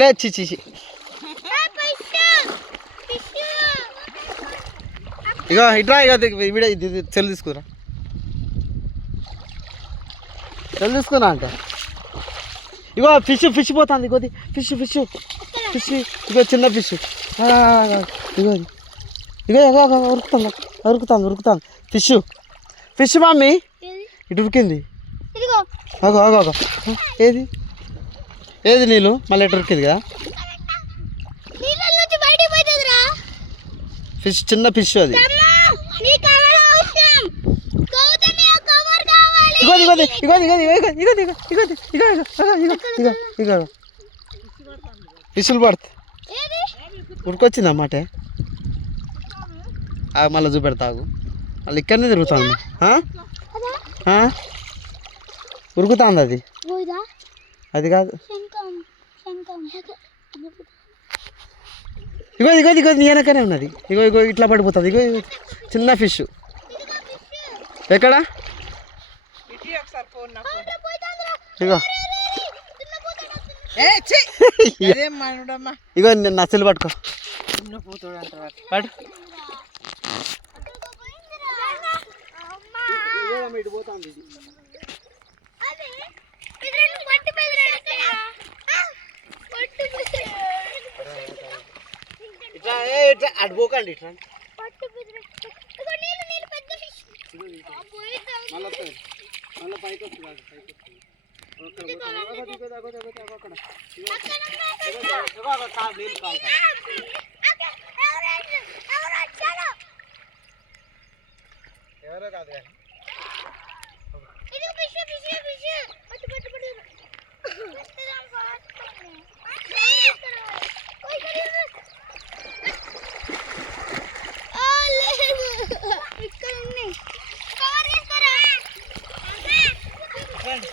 లే చిచి ఇగో ఇట్రా ఇక వీడియో సెల్ తీసుకురా సెల్ తీసుకురా అంట ఇగో ఫిష్ పోతుంది ఇగోది ఫిష్ ఇగో చిన్న ఫిష్ ఇగో ఇగో ఉరుకుతాంది ఫిష్ మమ్మీ ఇటు ఉరికింది అగో ఏది నీళ్ళు మళ్ళీ ఎటు ఉరికింది కదా ఫిష్ చిన్న ఫిష్ అది ఫిషులు పడుతుంది ఉరికొచ్చిందన్నమాట మళ్ళీ చూపెడతాగు మళ్ళీ ఇక్కడనే తిరుగుతాను ఉరుకుతుంది అది కాదు ఇగో నీ వెనకనే ఉన్నది ఇగో ఇట్లా పడిపోతుంది ఇగో చిన్న ఫిష్ ఎక్కడ ఇగో ఇగో నచ్చలు పట్టుకో ఇట్లా అడిపోకండి ఇట్లా మళ్ళీ పైకి వస్తుంది ఎవరో కాదు కానీ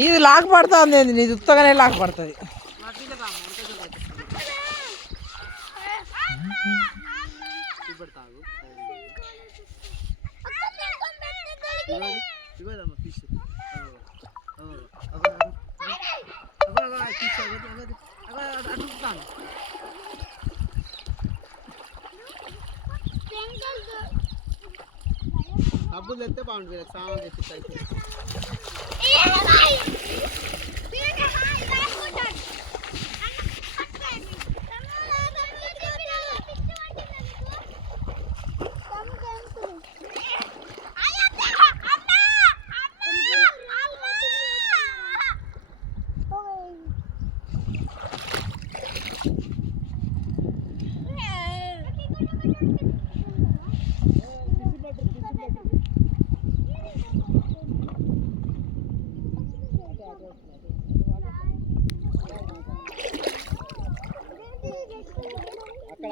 ఇది లాక్ పడుతుంది నీది ఉత్తగానే లాక్ పడుతుంది డబ్బులు తెస్తే బాగుంటుంది సామాన్ తెచ్చి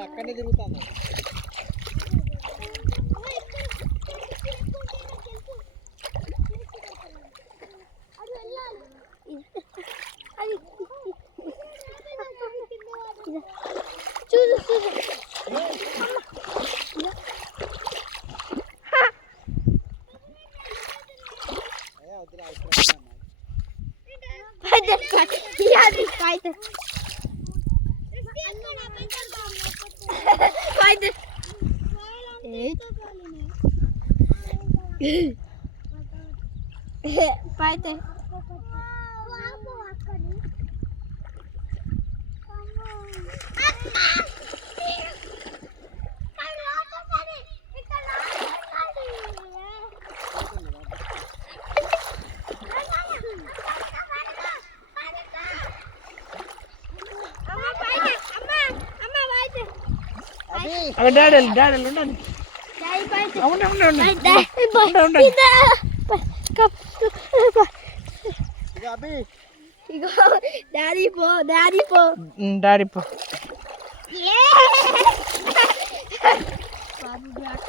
అక్కడనే తిరుగుతాను Paite. అక్కడ డాడీలు ఉండండి డాడీ పో డాడీ పో బాబు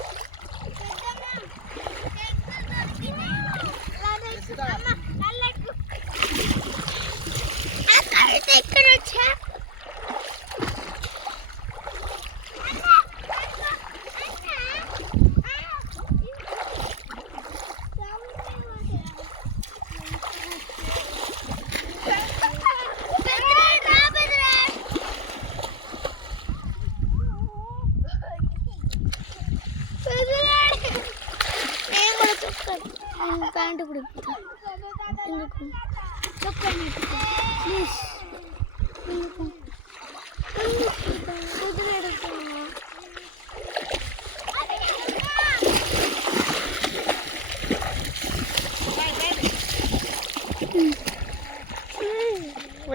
ప్యాంటు కూడా ఇప్పుతా. ఎందుకు ప్లీజ్ ఎందుకు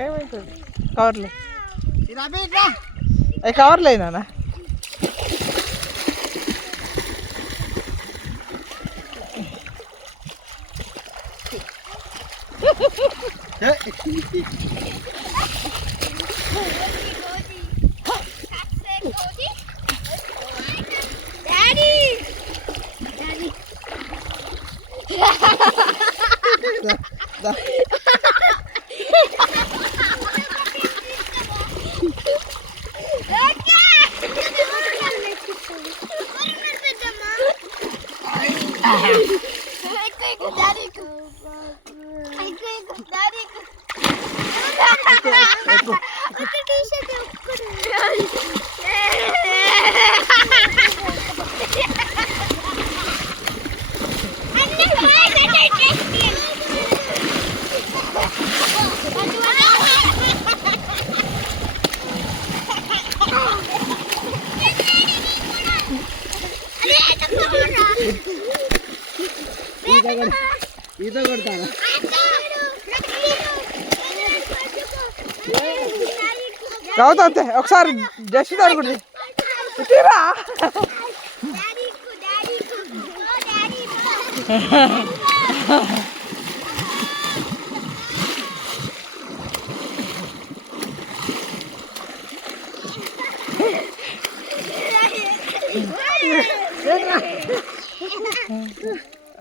ఏమవుతుంది కవర్లే అవి కవర్లేనా ఈత కొడతాను గౌతమ్ ఒకసారి జస్ట్ అనుకుంటుంది తీరా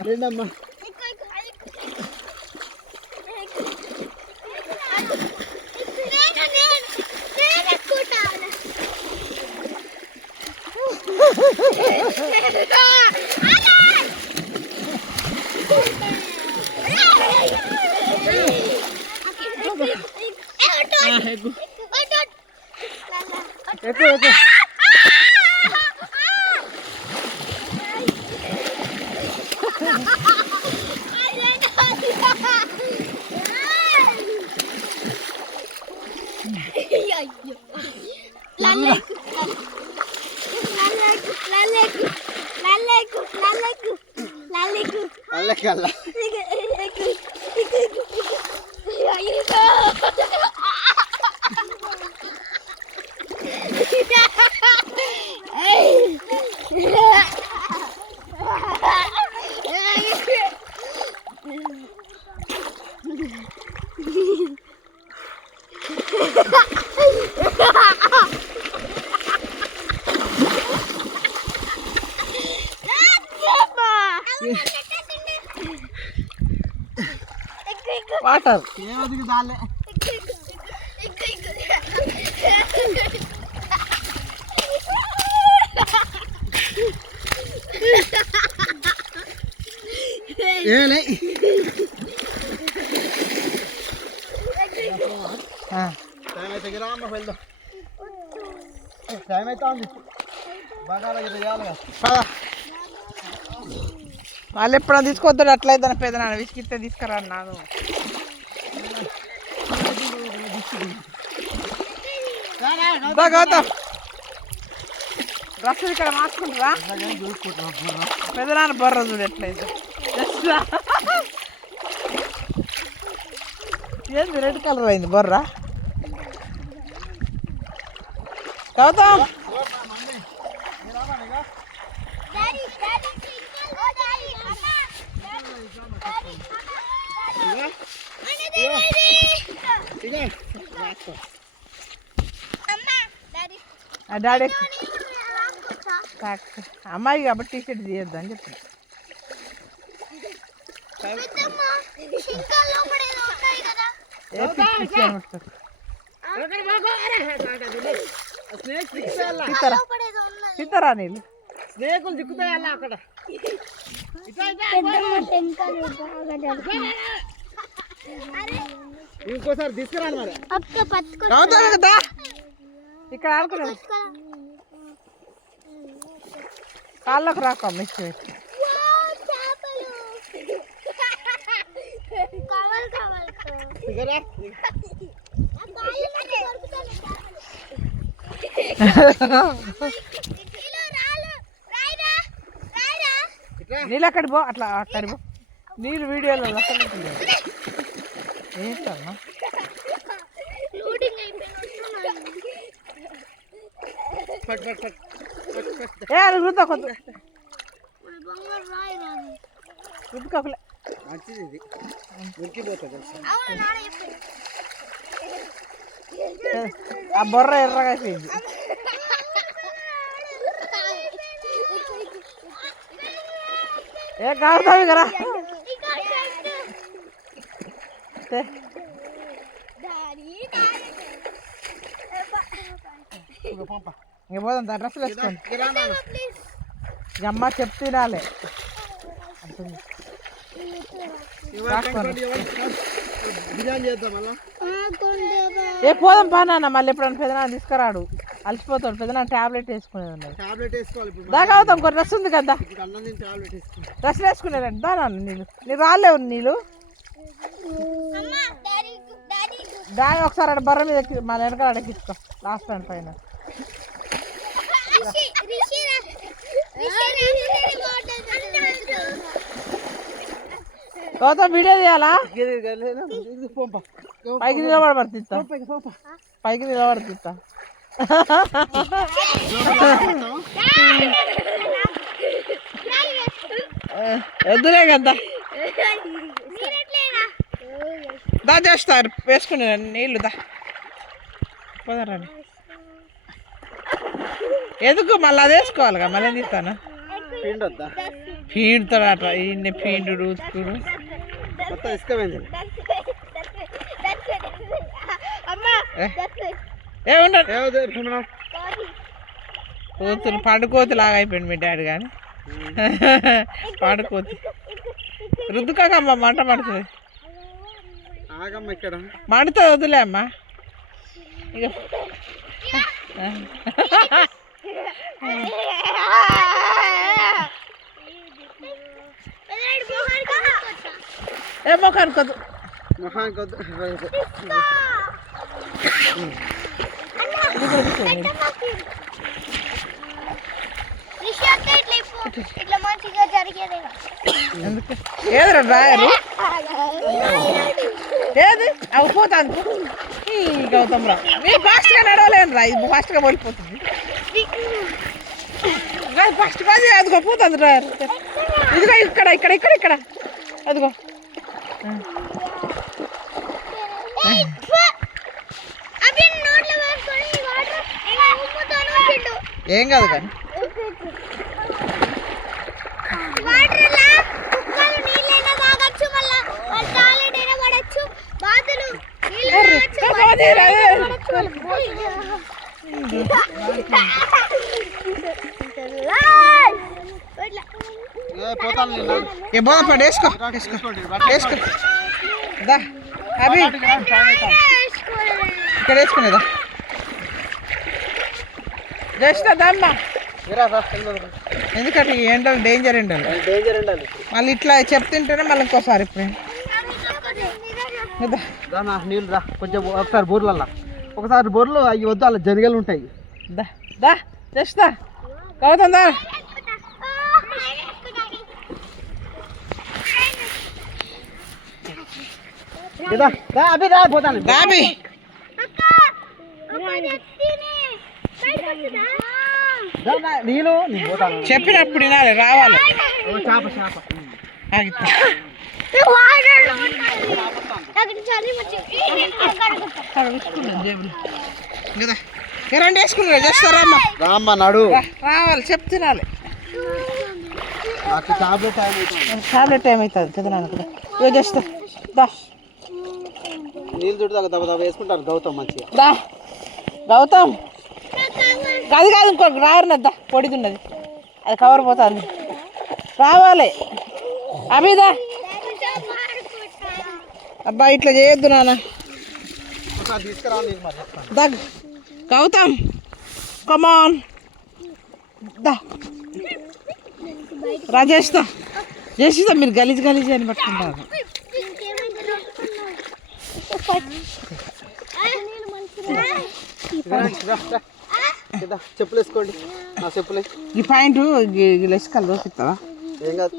రెండమ్మా అల్లకల్లా వాటర్ ఏమదికి దాలే ఏలే టైం అయితే గిరామ్మ వెళ్దాం టైం అయితే ఉంది బాగా చేయాలి వాళ్ళు ఎప్పుడైనా తీసుకొద్దాడు అట్లయితే పెద్దనాన్న విసిగిస్తే తీసుకురా నాను గౌతమ్ డ్రెస్ ఇక్కడ మార్చుకుంటారా పెద్దనాన్న బొర్ర చూడు ఎట్లయితే ఏంది రెడ్ కలర్ అయింది బొర్ర గౌతమ్ డాడీ అమ్మాయి కాబట్టి టీషర్ట్ తీయద్దు అని చెప్పి తింటారా నీళ్ళు స్నేకులు దిక్కుతాయి అలా అక్కడ ఇంకోసారి తీసుకురాను మరి కదా ఇక్కడ ఆడుకున్నాడు కాళ్ళకు రాక మిస్ నీళ్ళు అక్కడి పో, అట్లా అక్కడి పో. నీళ్ళు వీడియోలో అసలు ఏంటమ్మా? ఏ అది గుర్తా కొద్ది గుర్తుకోకలే. మంచిది ఇది, ఉరికిపోతుంది. ఆ బొర్ర ఎర్రగా అయిపోయింది. ఏ కావుతావి కదా ఇంక పోదాం, డ్రెస్సులు వేసుకోండి. ఇక అమ్మ చెప్తే తినాలి. బిర్యానీ చేద్దాం మళ్ళా. ఏ పోదాం పా నాన్న, మళ్ళీ ఎప్పుడన్నా పెదనాన్న తీసుకురాడు, అలసిపోతాడు. పెదనాన్న టాబ్లెట్ వేసుకునేది ఉన్నది. టాబ్లెట్ వేసుకోవాలి ఇప్పుడు. దాకా అవుతాం, ఇంకో డ్రెస్ ఉంది కదా, ఇప్పుడు అన్నం తిని టాబ్లెట్ వేసుకోవాలి. డ్రెస్సులు వేసుకునేదండి. దా నాన్న, నీళ్ళు రాలేవు. నీళ్ళు దాని ఒకసారి అక్కడ బర్ర మీద మన వెనకాల అడగిచ్చుకో, లాస్ట్ టైం పైన. గౌతమ్ వీడియో తీయాలా? పైకి నిలబడబడుతా, పైకి నిలబడుతా. వద్దులే కదా, దా చేస్తారు వేసుకునే నీళ్ళు. దా పోదారండి. ఎందుకు మళ్ళీ అది వేసుకోవాలిగా, మళ్ళీ ఏం తీస్తాను? పీడుతాడు అట్లా, ఈయన పీండు ఉతుకుడు. కోతులు పండుకోతి లాగా అయిపోయింది మీ డాడీ కానీ. పండుకోతి రుద్దుకోకమ్మా, మంట పడుతుంది. మండుతుంది, వద్దులే అమ్మా. ఇక ఏ మొఖానికి వద్దు, మొఖానికి వద్దు. ఏదిరా డ్రాయరు? ఏది అవి పోతాను. గౌతమ్రా మీరు ఫాస్ట్గా నడవలేను రా, ఇది ఫాస్ట్గా వెళ్ళిపోతుంది. ఫాస్ట్గా అదిగో పోతుంది డ్రాయర్. ఇదిగో ఇక్కడ ఇక్కడ ఇక్కడ ఇక్కడ అదిగో. ఏం కాదు కానీ పోదా వేసుకో వేసుకో. దా అభి ఇక్కడ వేసుకునేదా జస్ట్ దమ్మా. ఎందుకంటే ఈ ఎండలు డేంజర్ ఎండలు, మళ్ళీ ఇట్లా చెప్తుంటేనే మళ్ళీ ఇంకోసారి. ఇప్పుడు నీళ్ళు రా కొంచెం, ఒకసారి బోర్లల్లా, ఒకసారి బోర్లు అవి వద్దు, అలా జనగలు ఉంటాయి. దా దా జస్ట్ దా కవుతుందా. అభి రా పోతాను. అభి నీళ్ళు చెప్పినప్పుడు వినాలి, రావాలి. చేప చేప రెండు వేసుకున్నా చేస్తారా అమ్మ? రామ్మ నడు రావాలి, చెప్తున్నాలి. టాబ్లెట్ టైం అవుతుంది తిన్నాను కూడా. ఇక చేస్తా దా. నీళ్ళు చుట్టూ దెబ్బ దెబ్బ వేసుకుంటారు గౌతమ్ మంచిగా. దా గౌతమ్ అది కాదు, ఇంకో రాయరునద్దా, పొడిది ఉన్నది, అది కవర్ పోతుంది. రావాలి అభిదా. అబ్బా ఇట్లా చేయొద్దు నాన్న. దా గౌతమ్ కమాన్ దా. రాజేష్తో చేసిస్తా, మీరు గలీజ్ గలీజ్ అని పట్టుకుంటారు. చెప్పులు వేసుకోండి, నా చెప్పులే. ఈ పాయింట్ లెస్కల్ దోపిస్తావా? ఏం కాదు,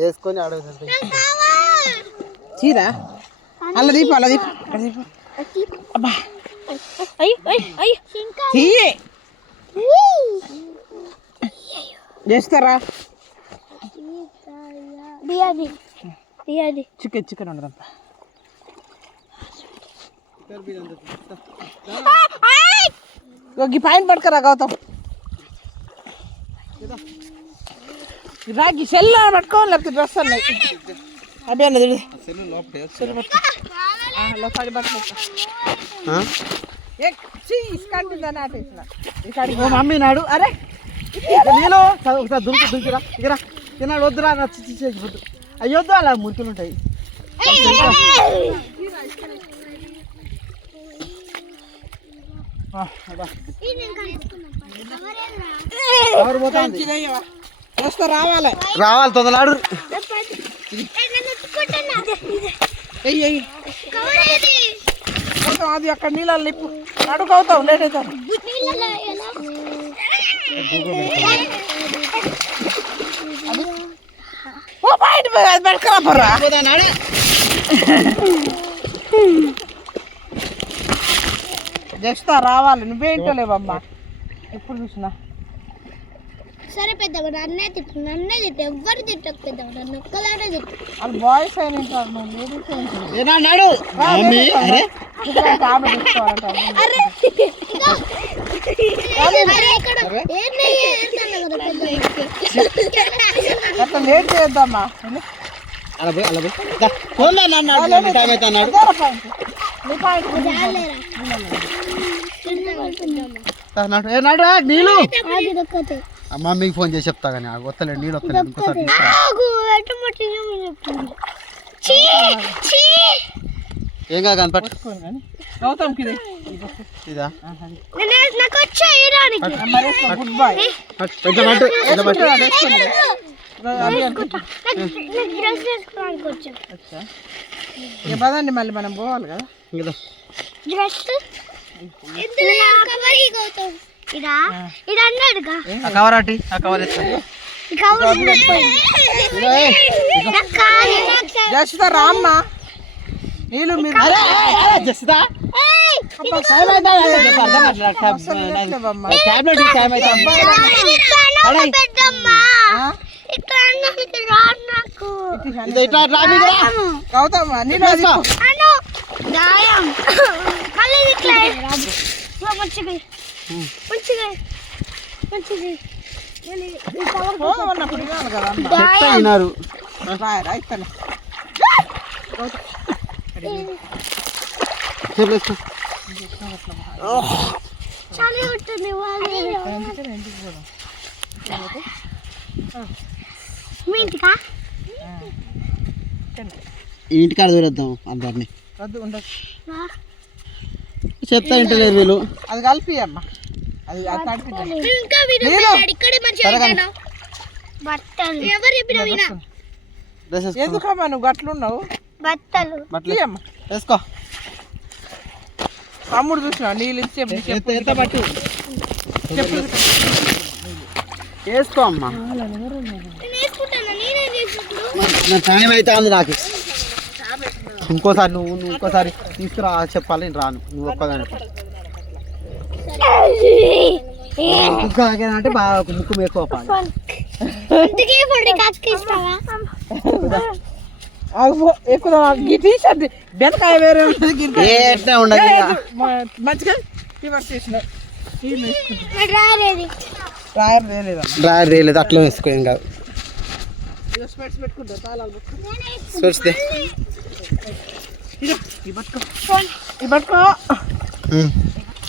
వేసుకొని ఆడేదంటే చీర అల్ల దీపం అల్ల దీపం అబ్బా తీయే చేస్తారా? చికెన్ ఉండదంతా. ఈ పైన పట్టుకరా గౌతమ్. రాగి సెల్ పట్టుకోవాలి, లేకపోతే డ్రెస్ అన్నాయి అవి అన్నది సెల్ పట్టుకో లోపడి పట్టుకో. ఇసుకంటుందని ఆటేసిన ఇక్కడికి మమ్మీ నాడు. అరే నేను ఒకసారి దుంకిరా ఇకరా తిన్నాడు. వద్దురా వద్దు, అయ్యొద్దు, అలా మురికలు ఉంటాయి. రావాలి రావాలి తొందరలాడు. అది అక్కడ నీళ్ళు నిప్పు అడుగు అవుతావు లేట్ అవుతావు. బయట పెట్టుకురా బర్రా. జస్ట్ రావాలి, నువ్వేంటో లేవమ్మా ఎప్పుడు చూసినా. సరే పెద్దగా నన్నే తిట్టు ఎవ్వరు తిట్టకు పెద్దగా, నన్ను ఒక్కదానే తిట్టు. వాళ్ళు బాయ్స్ అయిన లేడీస్ అట్లా లేట్ చేద్దామా. నీళ్ళు మమ్మీకి ఫోన్ చేసి చెప్తా కానీ వస్తలేదు, నీళ్ళు వస్తలేదు. ఇంకోసారి ఏం కాదు కానీ పట్టు. గౌతమ్కి ఇదా గుడ్ బాయ్. పదండి మళ్ళీ మనం పోవాలి కదా. కవర్ అట్టి ఆ కవర్ జస్ట్ రామ్మ నీళ్ళు మీరు గౌతమ్మ నీళ్ళు విన్నారు. ఇంటికాడ దూరేద్దాం అందరినీ. చెప్తా ఇంటలేరు వీళ్ళు. అది కలిపి అమ్మ, అది ఎందుకమ్మా నువ్వు గట్లున్నావు? బట్టలు వేసుకో. తమ్ముడు చూసినా నీళ్ళు ఇచ్చి ఎంత పట్టు వేసుకో అమ్మా. టైం అయితే ఉంది నాకు. ఇంకోసారి నువ్వు ఇంకోసారి తీసుకురా చెప్పాలి, నేను రాను. నువ్వు ఒక్కదాని అంటే బాగా ముక్కు మేకోపాలి. బెండకాయ వేరే ఉండదు మంచిగా డ్రాయర్ వేయలేదు, అట్లా వేసుకో. ఏం కాదు. పట్టుకో